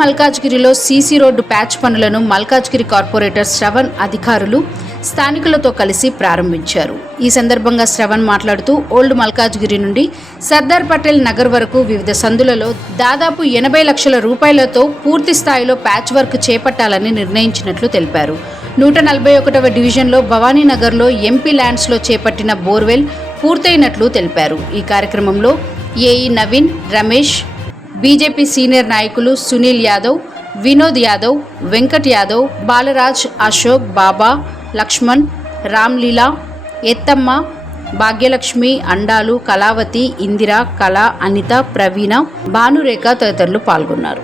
మల్కాజ్గిరిలో CC road patch పనులను Malkajgiri corporator Shravan అధికారులు స్థానికులతో కలిసి ప్రారంభించారు. ఈ సందర్భంగా శ్రవణ్ మాట్లాడుతూ ఓల్డ్ మల్కాజ్గిరి నుండి సర్దార్ పటేల్ నగర్ వరకు వివిధ సందులలో దాదాపు 80 లక్షల రూపాయలతో పూర్తి స్థాయిలో ప్యాచ్ వర్క్ చేపట్టాలని నిర్ణయించినట్లు తెలిపారు. 141వ డివిజన్లో భవానీనగర్లో ఎంపీ ల్యాండ్స్లో చేపట్టిన బోర్వెల్ పూర్తయినట్లు తెలిపారు. ఈ కార్యక్రమంలో AE Naveen, Ramesh, BJP senior నాయకులు సునీల్ యాదవ్, వినోద్ యాదవ్, వెంకట్ యాదవ్, బాలరాజ్, అశోక్, బాబా, లక్ష్మణ్, రామ్లీలా, ఎత్తమ్మ, భాగ్యలక్ష్మి, అండాలు, కళావతి, ఇందిర, కళ, అనిత, ప్రవీణ, భానురేఖ తదితరులు పాల్గొన్నారు.